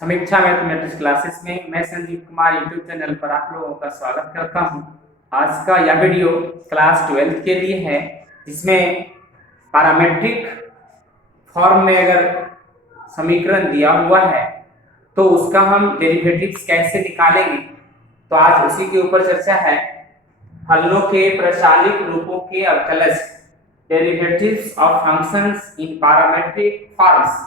समीक्षा mathematics classes में मैं संजीव कुमार यूट्यूब चैनल पर आप लोगों का स्वागत करता हूं। आज का यह वीडियो क्लास 12 के लिए है, जिसमें पैरामेट्रिक फॉर्म में अगर समीकरण दिया हुआ है तो उसका हम डेरिवेटिव्स कैसे निकालेंगे। तो आज उसी के ऊपर चर्चा है। हलों के प्रचलित रूपों के अवकलज, derivatives of functions in parametric forms.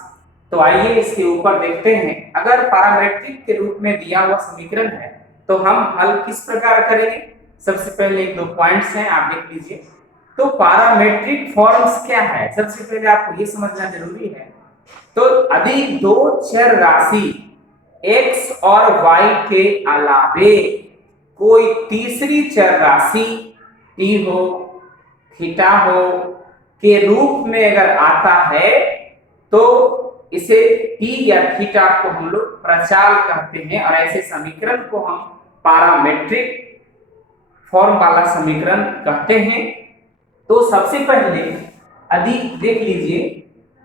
तो आइए इसके ऊपर देखते हैं। अगर पैरामेट्रिक के रूप में दिया हुआ समीकरण है तो हम हल किस प्रकार करेंगे। सबसे पहले एक दो पॉइंट्स हैं, आप देख लीजिए। तो पैरामेट्रिक फॉर्म्स क्या है, सबसे पहले आपको ये समझना जरूरी है। तो अधिक दो चर राशि x और y के अलावे कोई तीसरी चर राशि t हो, थीटा हो के रूप में अगर आता है तो इसे t या थीटा को हम लोग प्रचाल कहते हैं, और ऐसे समीकरण को हम पैरामेट्रिक फॉर्म वाला समीकरण कहते हैं। तो सबसे पहले यदि देख लीजिए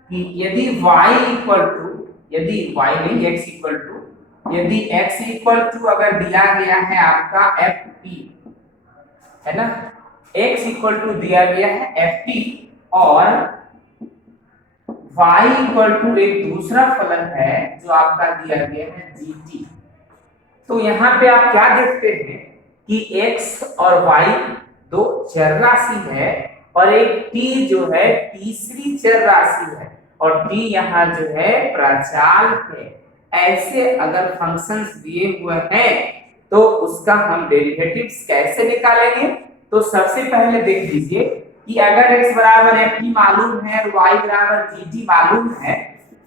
कि यदि y इक्वल टू, यदि y नहीं x इक्वल टू, यदि x इक्वल टू अगर दिया गया है आपका ft, है ना, x इक्वल टू दिया गया है ft और y इक्वल टू एक दूसरा फलन है जो आपका दिया गया है gt। तो यहाँ पे आप क्या देखते हैं कि x और y दो चर राशि है और एक t जो है तीसरी चर राशि है, और t यहाँ जो है प्रचाल है। ऐसे अगर फंक्शंस दिए हुए हैं तो उसका हम डेरिवेटिव्स कैसे निकालेंगे। तो सबसे पहले देख लीजिए कि अगर x बराबर ft मालूम है और y बराबर gt मालूम है,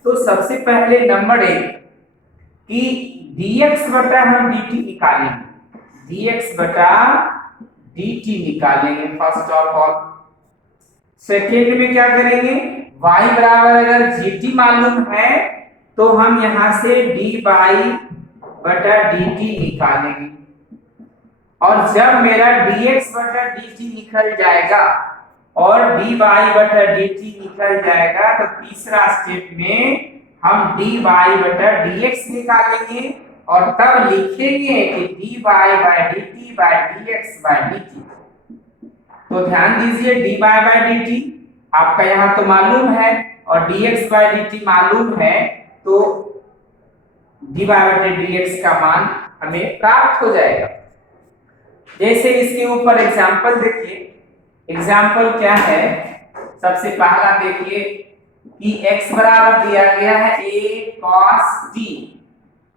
तो सबसे पहले नंबर एक कि dx बटा हम dt निकालेंगे, dx बटा dt निकालेंगे फर्स्ट ऑफ ऑल। सेकेंड में क्या करेंगे, y बराबर अगर gt मालूम है तो हम यहां से dy बटा dt निकालेंगे, और जब मेरा dx बटा dt निकल जाएगा और dy बटा dt निकल जाएगा तो तीसरा स्टेप में हम dy बटा dx निकालेंगे और तब लिखेंगे कि dy by dt by dx by dt। तो ध्यान दीजिए, dy बाय dt आपका यहाँ तो मालूम है और dx बाय dt मालूम है, तो dy बटा dx का मान हमें प्राप्त हो जाएगा। जैसे इसके ऊपर एग्जांपल देखिए, एग्जांपल क्या है। सबसे पहला देखिए कि x बराबर दिया गया है a cos t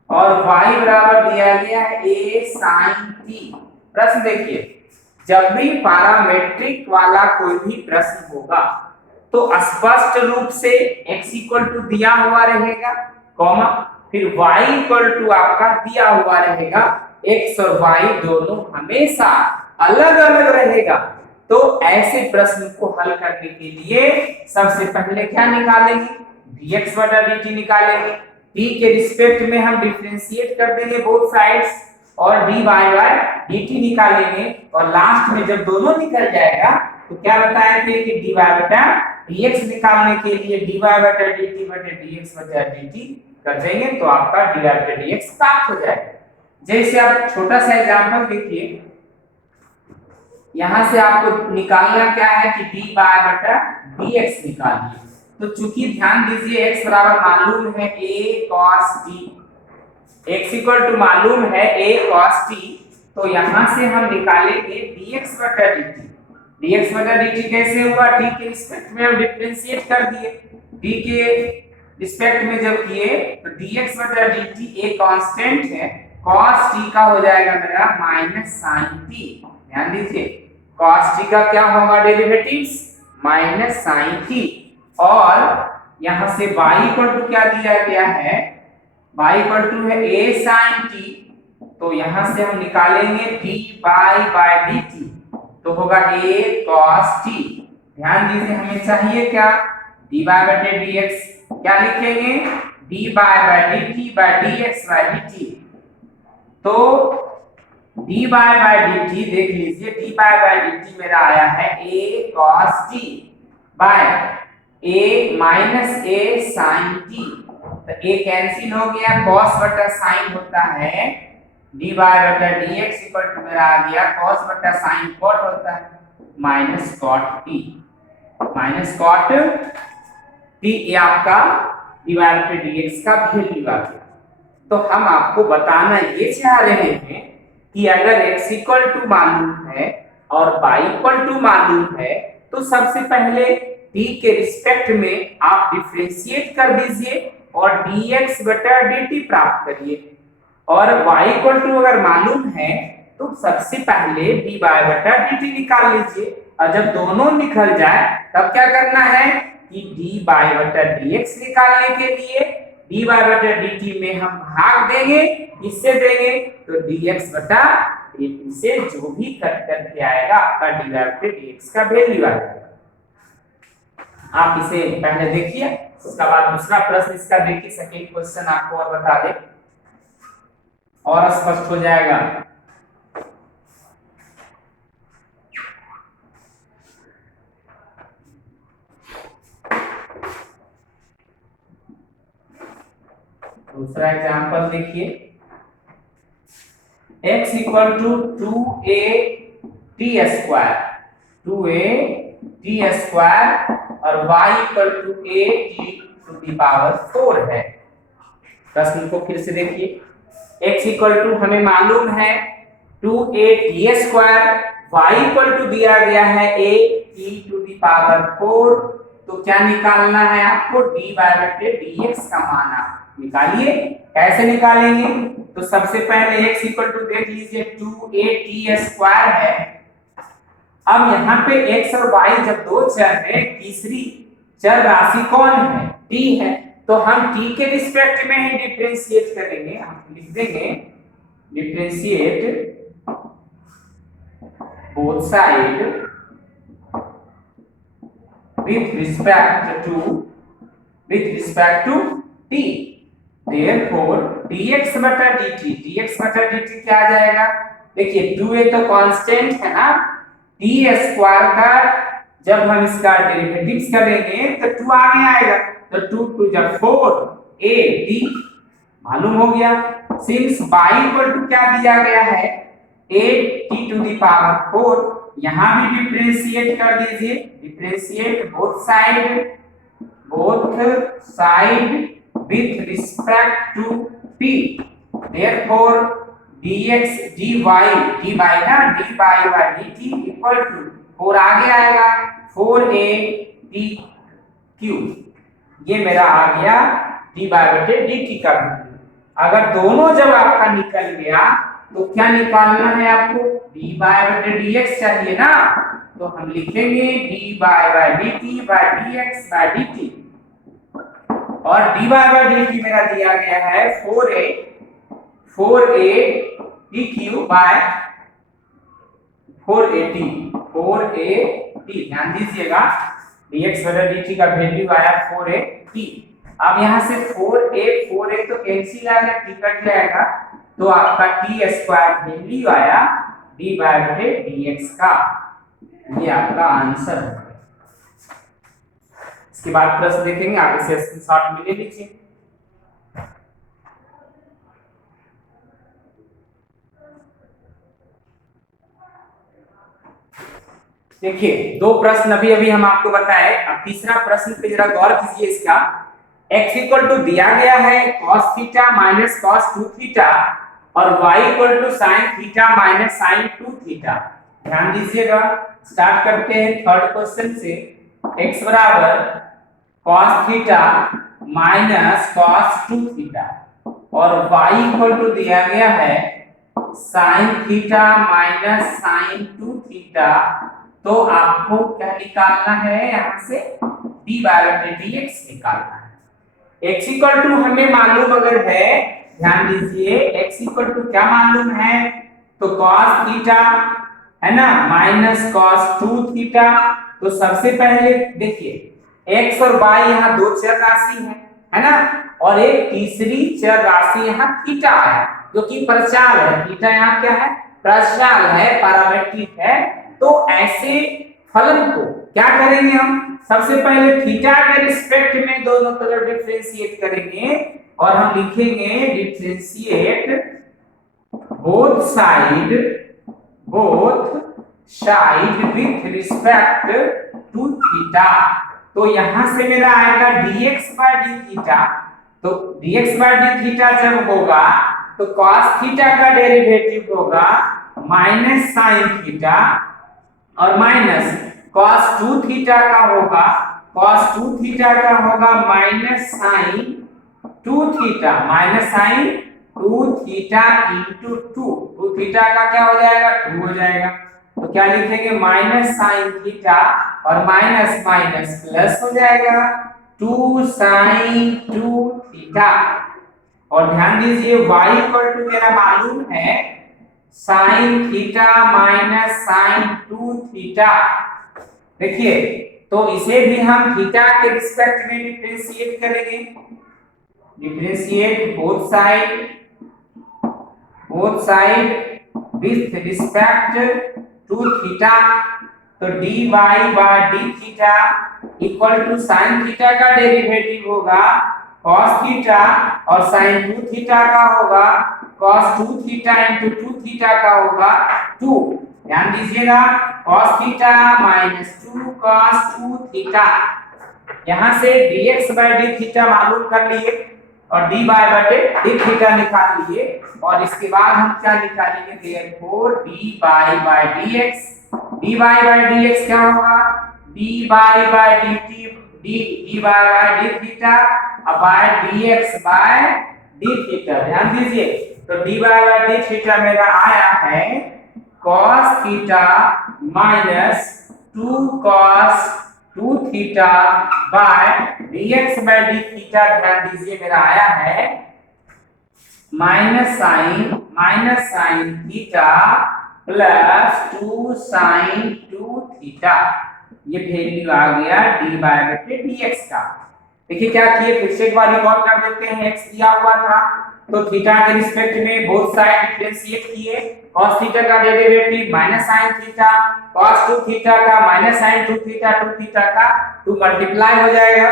और y बराबर दिया गया है a sin t। प्रश्न देखिए, जब भी पैरामेट्रिक वाला कोई भी प्रश्न होगा तो स्पष्ट रूप से x इक्वल टू दिया हुआ रहेगा, कॉमा, फिर y इक्वल टू आपका दिया हुआ रहेगा। x और y दोनों हमेशा अलग अलग रहेगा। तो ऐसे प्रश्न को हल करने के लिए सबसे पहले क्या निकालेंगे, dx बटा dt निकालेंगे। t के रिस्पेक्ट में हम डिफरेंशिएट कर देंगे बोथ साइड्स और dy बाय dt निकालेंगे, और लास्ट में जब दोनों निकल जाएगा तो क्या बताया कि dy बटा dx निकालने के लिए dy बटा dt बटा dx बटा dt कर देंगे तो आपका dy बटा dx प्राप्त हो जाएगा। जैसे आप छोटा सा एग्जांपल देखिए, यहां से आपको निकालना क्या है कि dy बटा dx निकालिए। तो चूंकि ध्यान दीजिए x बराबर मालूम है a cos t, x equal to मालूम है a cos t, तो यहां से हम निकालेंगे dx बटा dt। dx बटा dt कैसे हुआ, t के रिस्पेक्ट में हम डिफरेंशिएट कर दिए, t के रिस्पेक्ट में जब किए तो dx बटा dt एक कांस्टेंट है, cos t का हो जाएगा मेरा माइनस sin t। ध्यान दीजिए, cos t का क्या होगा डेरिवेटिव्स, माइनस sin t, और यहां से y इक्वल टू क्या दिया गया है, y इक्वल टू है a sin t, तो यहां से हम निकालेंगे dy बाय dt, तो होगा a cos t। ध्यान दीजिए, हमें चाहिए क्या, dy बटे dx, क्या लिखेंगे, dy by dt by dx by dt। तो dy बाय dt देख लीजिए, dy बाय dt मेरा आया है a cos t by a minus a sin t। तो a कैंसिल हो गया, cos बटा sin होता है dy बटा dx इक्वल टू मेरा आ गया cos बटा sin cot होता है minus cot t, minus cot t, ये आपका dy बटा dx का वैल्यू आ गया। तो हम आपको बताना ये चाह रहे हैं कि अगर x इक्वल टू मालूम है और y इक्वल टू मालूम है तो सबसे पहले t के रिस्पेक्ट में आप डिफरेंशिएट कर दीजिए और dx बटा dt प्राप्त करिए, और y इक्वल टू अगर मालूम है तो सबसे पहले dy बटा dt निकाल लीजिए, और जब दोनों निकल जाए तब क्या करना है कि dy बटा dx निकालने के लिए dy बटा dt में हम भाग देंगे, इससे देंगे तो dx बटा dt से जो भी कट करके आएगा आपका dy बटा dx का वैल्यू आएगा। आप इसे पहले देखिए, उसके बाद दूसरा प्रश्न इसका देखिए, सेकंड क्वेश्चन आपको और बता दे और स्पष्ट हो जाएगा। दूसरा एग्जांपल देखिए, x equal to 2a t square, 2a t square और y equal to a t to the power 4 है। प्रश्न को फिर से देखिए, x इक्वल टू हमें मालूम है 2a t square, y equal to दिया गया है a t to the power 4, तो क्या निकालना है आपको dy बटा dx का मान आप निकालिए। कैसे निकालेंगे, तो सबसे पहले x इक्वल टू देख लीजिए 2a t स्क्वायर है। अब यहाँ पे x और y जब दो चर है, तीसरी चर राशि कौन है, t है, तो हम t के रिस्पेक्ट में ही डिफरेंशिएट करेंगे। हम लिख देंगे differentiate both side with respect to t, therefore dx बटा dt क्या आ जाएगा, देखिए 2a तो कांस्टेंट है ना, t स्क्वायर का जब हम इसका डेरिवेटिव्स करेंगे तो 2 आगे आएगा, तो 2 टू जब 4 a t मालूम हो गया। सिंस y इक्वल टू क्या दिया गया है a t to the power 4, यहां भी डिफरेंशिएट कर दीजिए, differentiate both side with respect to t, therefore dx dy ना dy by dt equal to 4 आगे आएगा 4a t क्यूब, ये मेरा आ गया dy बटे dt का वैल्यू। अगर दोनों जब आपका निकल गया तो क्या निकालना है आपको, dy बटे dx चाहिए ना, तो हम लिखेंगे dy by dt by dx by dt, और dy by dt मेरा दिया गया है 4a t cube by 4at, ध्यान दीजिएगा dx बटा dt का वैल्यू आया 4at। अब यहाँ से 4a तो कैंसिल आ गया, t कट जाएगा, तो आपका t स्क्वायर वैल्यू आया dy बटे dx का, ये आपका आंसर है। इसके बाद प्रश्न देखेंगे, आप इसे स्क्रीनशॉट में ले लीजिए। देखिए दो प्रश्न अभी हम आपको बताए, अब तीसरा प्रश्न पे जरा गौर कीजिए। इसका x इक्वल टू दिया गया है cos theta minus cos 2 theta और y equal to sin theta minus sin 2 theta. ध्यान दीजिएगा, स्टार्ट करते हैं थर्ड क्वेश्चन से। x बराबर cos theta minus cos 2 theta और y इक्वल टू दिया गया है sin theta minus sin 2 theta, तो आपको क्या निकालना है, यहाँ से dy बटे dx निकालना है। x इक्वल टू हमें मालूम अगर है, ध्यान दीजिए x इक्वल टू क्या मालूम है, तो cos थीटा है ना माइनस cos 2 थीटा। तो सबसे पहले देखिए x और y यहाँ दो चर राशि है ना, और एक तीसरी चर राशि यहाँ थीटा है जो कि प्रचाल है। थीटा यहाँ क्या है, प्रचाल है, पैरामेट्रिक है। तो ऐसे फलन को क्या करेंगे हम? सबसे पहले थीटा के रिस्पेक्ट में दोनों तरफ डिफरेंशिएट करेंगे और हम लिखेंगे differentiate both side with respect to theta. तो यहां से मेरा आएगा dx बाय डी थीटा। तो dx बाय डी थीटा जब होगा तो cos थीटा का डेरिवेटिव होगा माइनस साइन थीटा और माइनस cos 2 थीटा का होगा minus sine 2 theta into 2 theta का क्या हो जाएगा 2 हो जाएगा। तो क्या लिखेंगे माइनस साइन थीटा और माइनस माइनस प्लस हो जाएगा 2 साइन 2 थीटा। और ध्यान दीजिए y इक्वल टू मेरा मालूम है sine theta minus sine 2 theta. देखिए तो इसे भी हम थीटा के रिस्पेक्ट में डिफरेंशिएट करेंगे। Differentiate both side with respect to theta. तो dy by D theta equal to sine theta का डेरिवेटिव होगा cos थीटा और sin 2 थीटा का होगा cos 2 थीटा इंटू 2 थीटा का होगा 2। ध्यान दीजिएगा cos theta minus 2 cos 2 theta. यहां से dx बाय डी थीटा मालूम कर लिए और dy बटे डी थीटा निकाल लिए और इसके बाद हम क्या निकालेंगे therefore dy by dx। dy by dx क्या होगा dy by dt dy by D theta by dx by D theta. ध्यान दीजिए तो dy बाय डी थीटा मेरा आया है cos theta minus 2 cos 2 theta by dx by D theta. ध्यान दीजिए मेरा आया है minus sine theta plus 2 sine 2 theta. ये वैल्यू आ गया डी बाय dx का। देखिए क्या किए फिर से एक बार रिकॉल कर देते हैं। x दिया हुआ था तो थीटा के रिस्पेक्ट में बोथ साइड डिफरेंशिएट किए। cos थीटा का derivative minus sin theta cos 2 theta का माइनस sin 2 थीटा का 2 मल्टीप्लाई हो जाएगा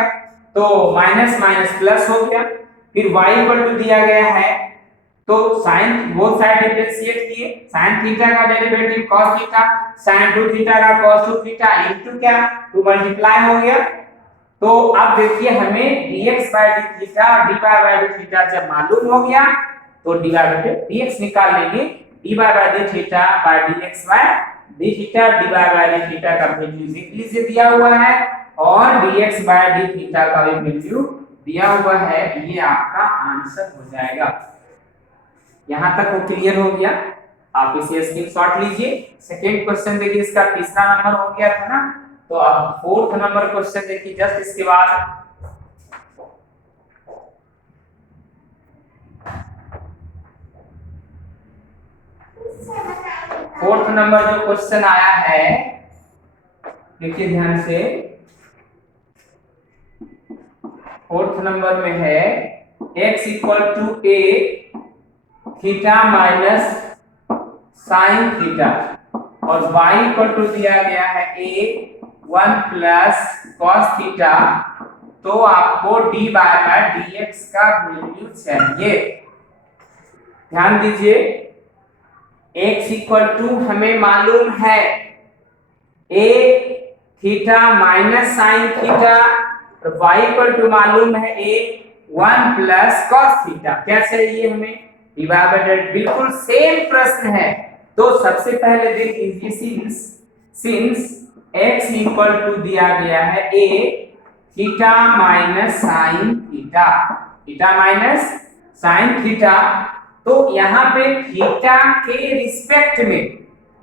तो माइनस माइनस प्लस हो गया। फिर y इक्वल टू दिया गया है तो sin बोथ साइड डिफरेंशिएट किए sin थीटा का derivative cos theta sin 2 theta का cos 2 थीटा इनटू क्या 2 मल्टीप्लाई हो गया। तो अब देखिए हमें dx बाय डी थीटा और dy बाय डी थीटा जब मालूम हो गया तो dy बाय dx निकाल लेंगे। dy by D theta by dx by D theta dy by D theta का वैल्यू लिख लीजिए दिया हुआ है और dx बाय डी थीटा का भी वैल्यू दिया हुआ है। ये आपका आंसर हो जाएगा। यहां तक वो क्लियर हो गया। आप इसे स्क्रीनशॉट लीजिए। सेकंड क्वेश्चन देखिए इसका तीसरा नंबर हो गया था ना तो अब फोर्थ नंबर क्वेश्चन देखिए जस्ट इसके बाद। फोर्थ नंबर जो क्वेश्चन आया है देखिए ध्यान से। फोर्थ नंबर में है x equal to a theta minus sine theta और y इक्वल टू दिया गया है a 1 प्लस cos थीटा। तो आपको dy बाय dx का वैल्यू चाहिए। ध्यान दीजिए x इक्वल टू हमें मालूम है a theta minus sine theta और y इक्वल टू मालूम है a 1 प्लस cos थीटा। क्या चाहिए हमें dy बाय बिल्कुल सेम प्रश्न है। तो सबसे पहले देख लीजिए सिंस x इक्वल टू दिया गया है a theta minus sine theta minus sine theta. तो यहाँ पे थीटा के रिस्पेक्ट में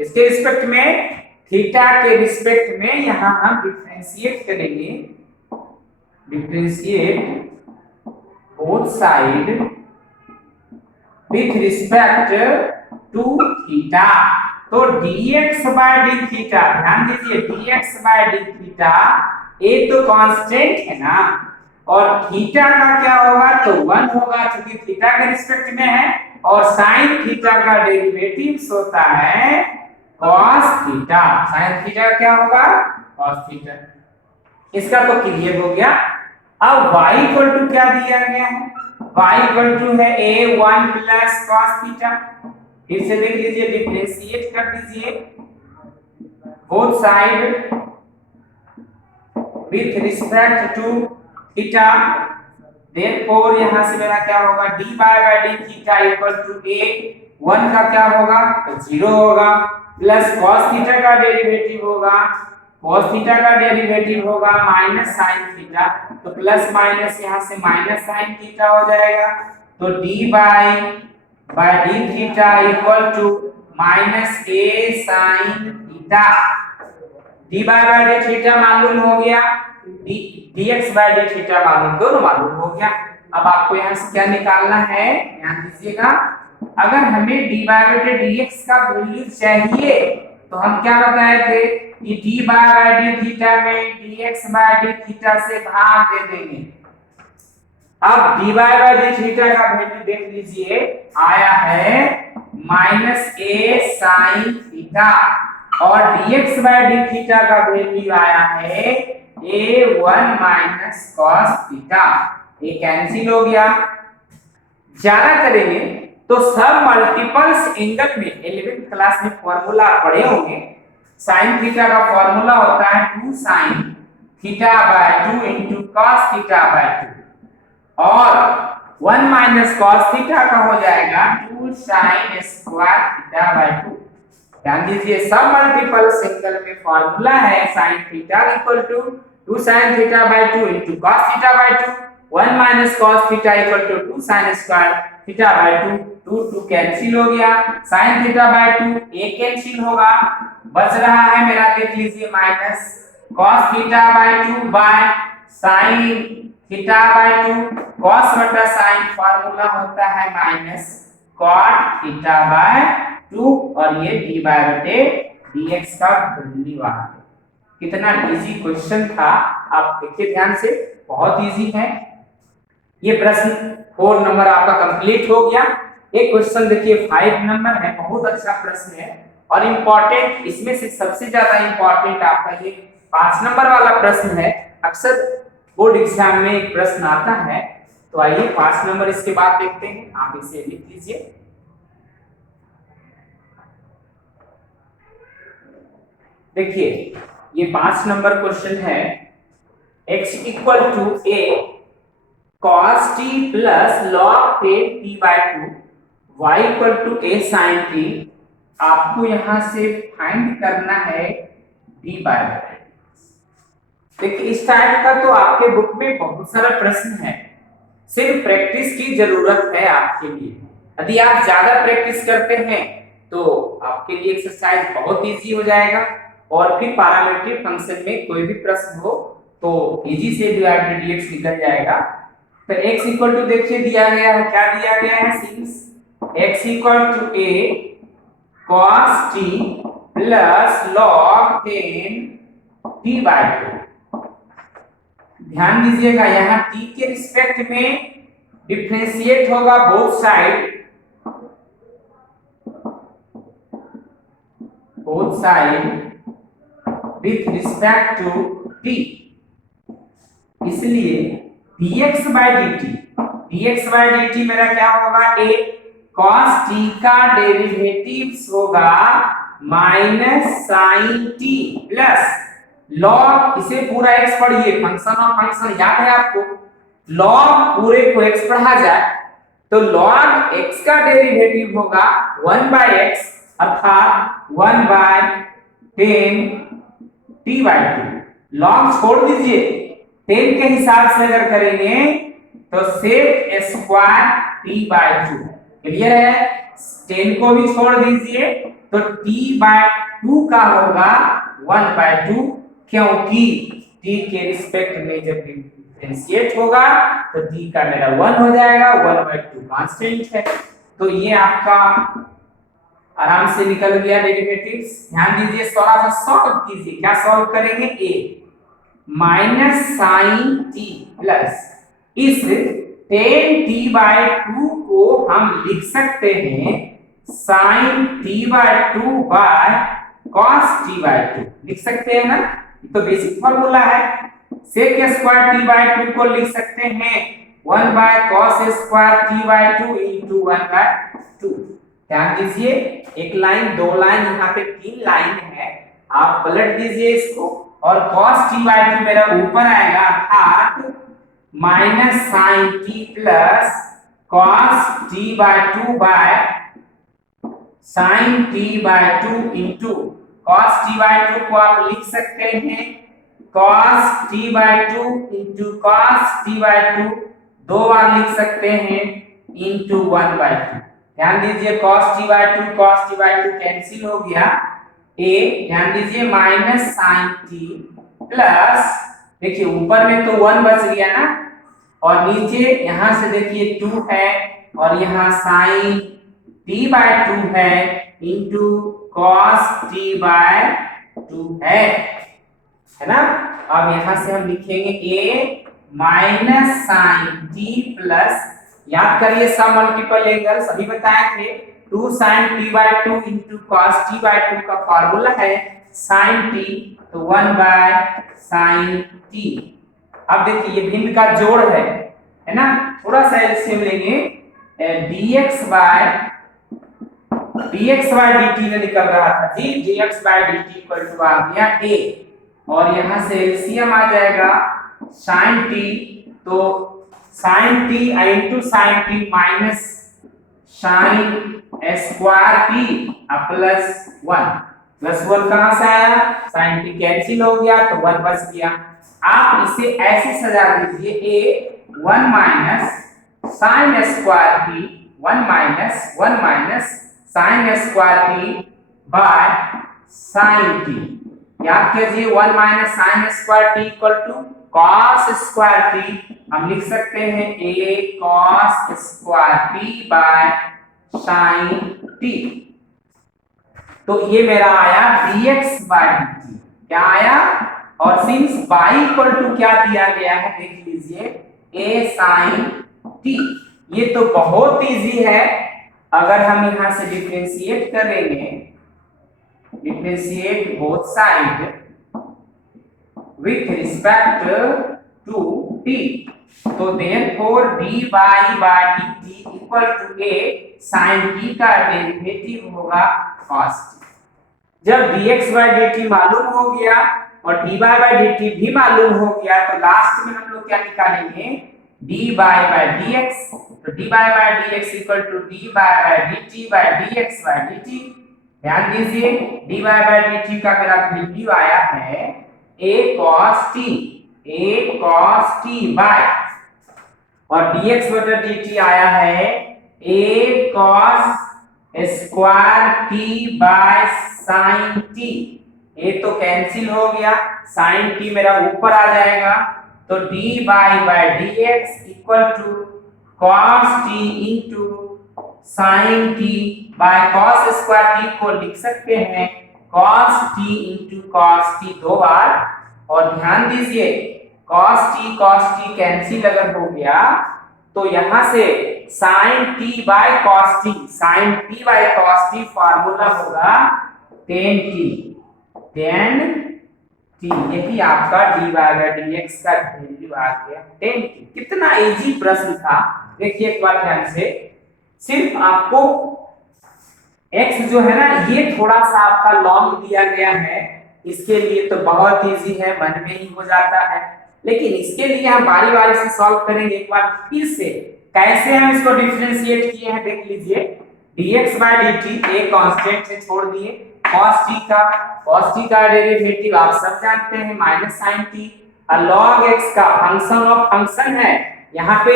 इसके रिस्पेक्ट में थीटा के रिस्पेक्ट में यहाँ हम डिफरेंशिएट करेंगे। Differentiate both side with respect to theta. तो dx बाय डी थीटा ध्यान दीजिए dx बाय डी थीटा ये तो कांस्टेंट है ना और थीटा का क्या होगा तो 1 होगा क्योंकि थीटा के रिस्पेक्ट में है और साइन थीटा का डेरिवेटिव होता है cos थीटा। साइन थीटा क्या होगा cos थीटा। इसका तो क्लियर हो गया। अब y इक्वल टू क्या दिया गया है, y इक्वल टू है a1 प्लस cos थीटा। फिर से देख लीजिए, डिफरेंशिएट कर दीजिए both side with respect to theta. Therefore यहां से मेरा क्या होगा, dy by D theta equal to a1 का क्या होगा, तो 0 होगा, प्लस cos थीटा का डेरिवेटिव होगा, cos थीटा का डेरिवेटिव होगा माइनस sin थीटा, तो प्लस माइनस यहां से माइनस sin थीटा हो जाएगा। तो dy by D theta equal to minus a sin theta. dy by D theta मालूम हो गया, dx बाय डी थीटा मालूम, दोनों मालूम हो गया। अब आपको यहाँ से क्या निकालना है, ध्यान दीजिएगा। अगर हमें dy बाय dx का वैल्यू चाहिए तो हम क्या बताए थे कि dy बाय डी थीटा में dx बाय डी थीटा से भाग दे देंगे। अब dy बाय डी थीटा का वैल्यू देख लीजिए, आया है माइनस a sin थीटा, और dx बाय डी थीटा का वैल्यू आया है a1 माइनस cos थीटा। ये कैंसिल हो गया। ज्यादा करेंगे तो सब मल्टीपल्स एंगल में 11th क्लास में फॉर्मूला पढ़े होंगे। sin थीटा का फॉर्मूला होता है 2 sin theta by 2 into cos theta by 2, और 1 माइनस cos थीटा का हो जाएगा 2 sin स्क्वायर थीटा बाय 2। ध्यान दीजिए, सब मल्टीपल्स एंगल में फॉर्मूला है sin theta equal to 2 sin theta by 2 into cos theta by 2, 1 minus cos theta equal to 2 sin square theta by 2। 2 cancel हो गया, sin theta by 2 a cancel होगा, बच रहा है मेरा, देख लीजिए, minus cos theta by 2 by sin theta by 2। cos बटा sin फार्मूला होता है माइनस cot थीटा बाय 2, और ये dy बटे dx का वैल्यू आ गया। कितना इजी क्वेश्चन था, आप देखिए ध्यान से, बहुत इजी है। ये प्रश्न 4 नंबर आपका कंप्लीट हो गया। एक क्वेश्चन देखिए 5 नंबर है, बहुत अच्छा प्रश्न है और इंपॉर्टेंट, इसमें से सबसे ज्यादा इंपॉर्टेंट आपका ये 5 नंबर वाला प्रश्न है। अक्सर बोर्ड एग्जाम में एक प्रश्न आता है, तो आइए 5 नंबर इसके बाद देखते हैं। आप इसे लिख लीजिए। देखिए ये 5 नंबर क्वेश्चन है, x equal to a cos t plus log 10 t by 2, y equal to a sin t। आपको यहां से फाइंड करना है d बाय dt। देखिए इस टाइप का तो आपके बुक में बहुत सारा प्रश्न है, सिर्फ प्रैक्टिस की जरूरत है आपके लिए। यदि आप ज्यादा प्रैक्टिस करते हैं तो आपके लिए एक्सरसाइज बहुत इजी हो जाएगा, और फिर पैरामीट्रिक फंक्शन में कोई भी प्रश्न हो तो इजी से डिवाइड dx निकल जाएगा। तो x इक्वल टू देखिए दिया गया है, क्या दिया गया है, since x equal to a cos t plus log 10 t by 2। ध्यान दीजिएगा, यहाँ t के रिस्पेक्ट में डिफरेंशिएट होगा both side with respect to t, इसलिए dx by dt मेरा क्या होगा, a cos t का डेरिवेटिव्स होगा minus sin t plus log, इसे पूरा x पढ़िए, फंक्शन और फंक्शन याद है आपको, log पूरे को x पढ़ा जाए तो log x का डेरिवेटिव होगा 1 by x, अर्थात 1 by 10 t by 2। log छोड़ दीजिए, 10 के हिसाब से अगर करेंगे तो sec square t by 2। Clear है, 10 को भी छोड़ दीजिए तो t by 2 का होगा 1 by 2, क्योंकि t के रिस्पेक्ट में जब डिफरेंशिएट होगा तो t का मेरा 1 हो जाएगा, 1 by 2 कांस्टेंट है। तो ये आपका आराम से निकल गया डेरिवेटिव्स। ध्यान दीजिए, थोड़ा सा सॉल्व कीजिए। क्या सॉल्व करेंगे, a minus sine t plus इस 10t बाय 2 को हम लिख सकते हैं sine t by 2 by cos t by 2, लिख सकते हैं ना। तो बेसिक फॉर्मूला है। sec स्क्वायर t बाय 2 को लिख सकते हैं 1 by cos square t by 2 into 1 by 2। ध्यान दीजिए, एक लाइन, दो लाइन, यहाँ पे तीन लाइन है, आप पलट दीजिए इसको और cos t बाय 2 मेरा ऊपर आएगा अर्थात minus sine t plus cos t by 2 by sine t by 2 into cos t by 2 को आप लिख सकते हैं cos t by 2 into cos t by 2 दो बार लिख सकते हैं इंटू 1 बाय 2। ध्यान दीजिए cos t बाय 2 कैंसिल हो गया, a ध्यान दीजिए माइनस साइन t प्लस, देखिए ऊपर में तो 1 बच गया ना, और नीचे यहां से देखिए 2 है और यहाँ साइन t बाय 2 है इंटू cos t बाय 2 है ना। अब यहां से हम लिखेंगे a minus sine t plus, याद करिए सब मल्टीपल एंगल सभी बताए थे, 2 sine t by 2 into cos t by 2 का फॉर्मूला है साइन t, तो 1 बाय साइन t। अब देखिए ये भिन्न का जोड़ है ना, थोड़ा सा एलसीएम लेंगे, dx बाय dt में निकल रहा था जी, dx by dt equal to आ गया a, और यहां से एलसीएम आ जाएगा sin t, तो sin t into sin t minus sin square t plus 1 कहां से आया, sin t कैंसिल हो गया तो 1 बच गया। आप इसे ऐसे सजा दीजिए a 1 minus sin square t 1 minus sin square t by sin t। याद कीजिए 1 minus sin square t equal to cos square t, हम लिख सकते हैं a cos square t by sin t। तो ये मेरा आया dx बाय dt, क्या आया, और सिंस y इक्वल टू क्या दिया गया है देख लीजिए a sin t। ये तो बहुत इजी है, अगर हम यहां से डिफरेंशिएट करेंगे, differentiate both side with respect to t, तो therefore dy by dt equal to a sin t का डेरिवेटिव होगा cos t। जब dx by dt मालूम हो गया और dy by dt भी मालूम हो गया, तो लास्ट में हम लोग क्या निकालेंगे, dy by dx, तो dy by dx equal to dy by dt by dx by dt। ध्यान दीजिए dy by dt का मेरा वैल्यू आया है a cos t बाय, और dx बटा dt आया है a cos square t by sin t। ये तो कैंसिल हो गया, sin t मेरा ऊपर आ जाएगा, तो dy by dx equal to cos t into sin t by cos square t को लिख सकते हैं cos t into cos t दो बार, और ध्यान दीजिए cos t कैंसिल अगर हो गया तो यहां से sin t by cos t formula होगा tan t, यही आपका dy by dx का वैल्यू आ गया tan t। कितना इजी प्रश्न था, देखिए एक बार ध्यान से, सिर्फ आपको x जो है ना ये थोड़ा सा आपका लॉन्ग दिया गया है, इसके लिए तो बहुत इजी है, मन में ही हो जाता है, लेकिन इसके लिए हम बारी बारी से सॉल्व करेंगे। एक बार फिर से कैसे हम इसको डिफरेंशिएट किए हैं देख लीजिए, dx by dt एक कांस्टेंट से छोड़ दिए, cos t का डेरिवेटिव आप सब जानते हैं माइनस sin t, और log x का फंक्शन ऑफ फंक्शन है, यहाँ पे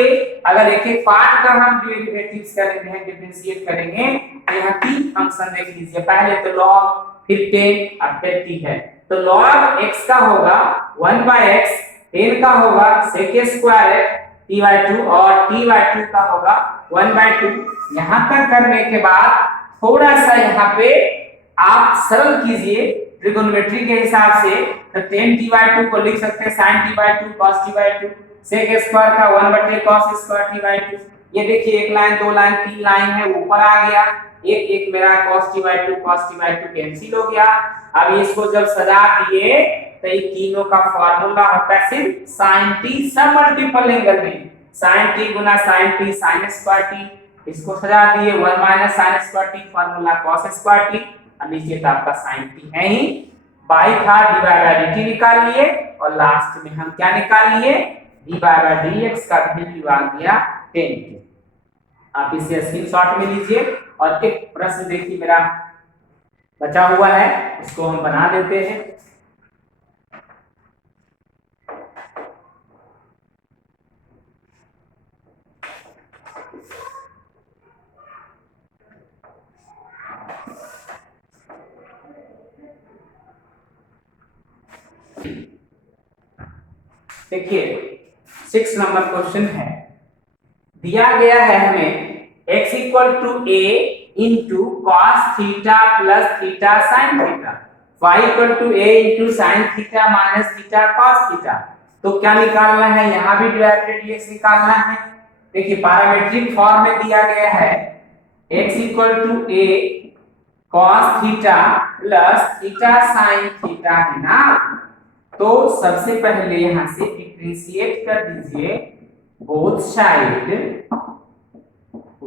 अगर एक एक पार्ट का हम डेरिवेटिव्स करेंगे, डिफरेंशिएट करेंगे, तो यहाँ तीन फंक्शन देख लीजिए, पहले तो log, फिर tan और फिर t है, तो log x का होगा 1 by x, tan का होगा sec स्क्वायर t by 2 और t by 2 का होगा 1 by 2। यहाँ तक करने के बाद थोड़ा सा यहाँ पे आप सरल कीजिए ट्रिगोनोमेट्री के हिसाब से, तो tan t by 2 को लिख सकते हैं sin t by 2 cos t by 2, sec square का 1 बटे cos स्क्वायर t by 2। ये देखिए एक लाइन, दो लाइन, तीन लाइन है, ऊपर आ गया, एक मेरा cos t by 2 कैंसिल हो गया। अब इसको जब सजा दिए तो ये तीनों का फॉर्मूला होता है सिर्फ sin t सब मल्टीपल एंगल में, sin t गुना sin t sin square t, इसको सजा दिए 1 minus sin square t formula cos square t, और नीचे तो आपका sin t है ही, बाई था dy बाय dt निकाल लिए, और लास्ट में हम क्या निकाल लिए, dy बाय dx का वैल्यू आ गया 10t। आप इसे स्क्रीनशॉट में लीजिए, और एक प्रश्न देखिए मेरा बचा हुआ है, उसको हम बना देते हैं। देखिए 6 नंबर क्वेश्चन है, दिया गया है हमें x equal to a into cos theta plus theta sine theta, y equal to a into sine theta minus theta cos theta. तो क्या निकालना है, यहाँ भी डिवाइडेड dx निकालना है। देखिए पैरामीट्रिक फॉर्म में दिया गया है x equal to a cos theta plus theta sine theta है ना, तो सबसे पहले यहां से डिफरेंशिएट कर दीजिए both side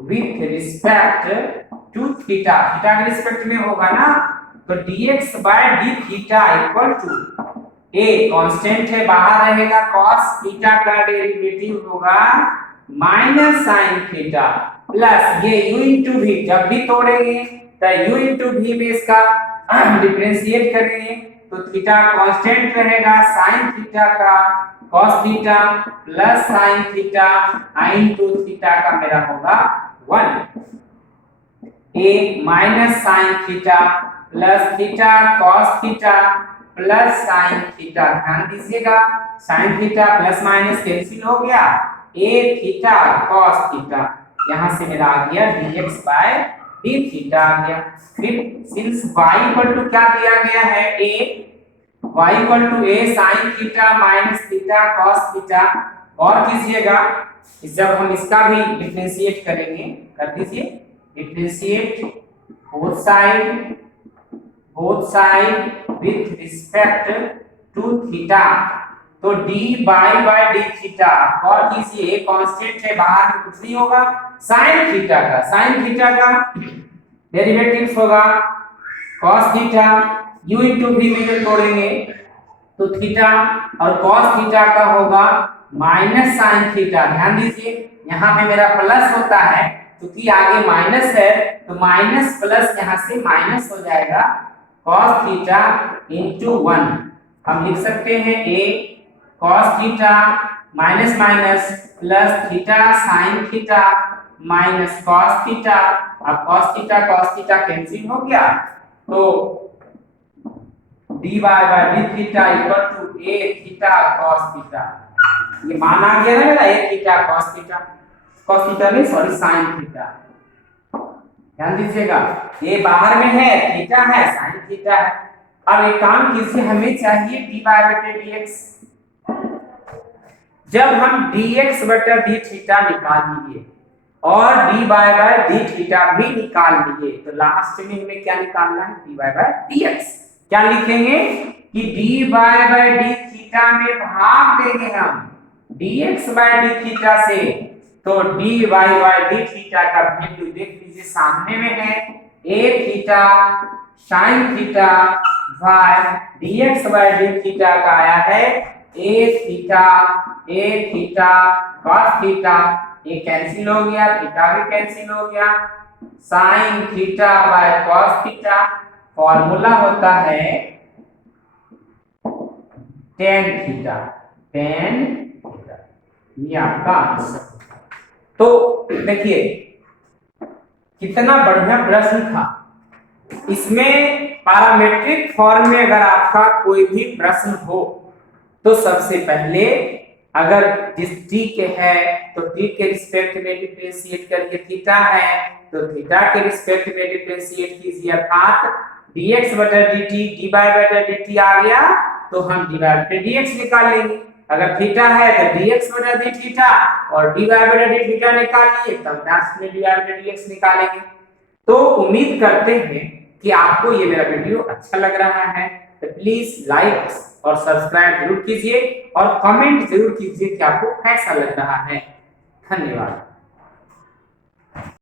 with respect to theta, theta के रिस्पेक्ट में होगा ना, तो dx by D theta equal to a constant है बाहर रहेगा, cos थीटा का डेरिवेटिव होगा माइनस sin थीटा प्लस ये u इंटू v, जब भी तोड़ेंगे तो u इंटू v में इसका डिफरेंशिएट करेंगे तो थीटा कांस्टेंट रहेगा, sin थीटा का cos theta plus sin theta into theta का मेरा होगा 1, a minus sin theta plus theta cos theta plus sin theta. ध्यान दीजिएगा sin theta plus minus cancel हो गया, a थीटा cos थीटा, यहां से मेरा आ गया dx बाय d थीटा आ गया। फिर सिंस y इक्वल टू क्या दिया गया है, y equal to a sin theta minus theta cos theta, और कीजिएगा जब हम इसका भी डिफरेंशिएट करेंगे, कर दीजिए differentiate both side with respect to theta, तो d बाय डी थीटा, और कीजिए कांस्टेंट है बाहर में कुछ नहीं होगा, sin थीटा का डेरिवेटिव्स होगा cos theta, u into v में जब तोड़ेंगे तो थीटा, और cos थीटा का होगा माइनस sin थीटा। ध्यान दीजिए यहाँ पे मेरा प्लस होता है क्योंकि आगे माइनस है, तो माइनस प्लस यहाँ से माइनस हो जाएगा, cos थीटा इंटू 1, हम लिख सकते हैं a cos theta minus minus plus theta sin theta minus cos theta, अब cos थीटा कैंसिल हो गया, तो dy by D theta equal to a theta cos theta, ये मान आ गया ना मेरा a थीटा cos थीटा नहीं सॉरी sin थीटा। ध्यान दीजिएगा ये बाहर में है, थीटा है sin थीटा है। अब एक काम कीजिए, हमें चाहिए dy बाय dx, जब हम dx बटा d थीटा निकाल लिए और dy बाय डी थीटा भी निकाल लिए, तो लास्ट में हमें क्या निकालना है, dy बाय dx। क्या लिखेंगे कि dy बाय डी थीटा में भाग देंगे हम dx बाय डी थीटा से, तो dy बाय डी थीटा का वैल्यू देख लीजिए सामने में है, a theta sin theta by dx by D theta का आया है a थीटा cos थीटा, ये कैंसिल हो गया, थीटा भी कैंसिल हो गया, sin theta by cos theta, formula होता है tan थीटा, ये आपका आंसर। तो देखिए कितना बढ़िया प्रश्न था, इसमें पैरामीट्रिक फॉर्म में अगर आपका कोई भी प्रश्न हो तो सबसे पहले अगर जिस t के है तो t के रिस्पेक्ट में डिफरेंशिएट करिए, थीटा है तो थीटा के रिस्पेक्ट में डिफरेंशिएट कीजिए, अर्थात dx बटा dt dy बटा dt आ गया तो हम dy बटा dx निकाल लेंगे, अगर थीटा है तो dx बटा d थीटा और dy बटा d थीटा निकाल लिए, तब लास्ट में dy बटा dx निकालेंगे। तो उम्मीद करते हैं कि आपको ये मेरा वीडियो अच्छा लग रहा है। तो प्लीज लाइक और सब्सक्राइब जरूर कीजिए और कमेंट जरूर कीजिए कि आपको कैसा लग रहा है। धन्यवाद।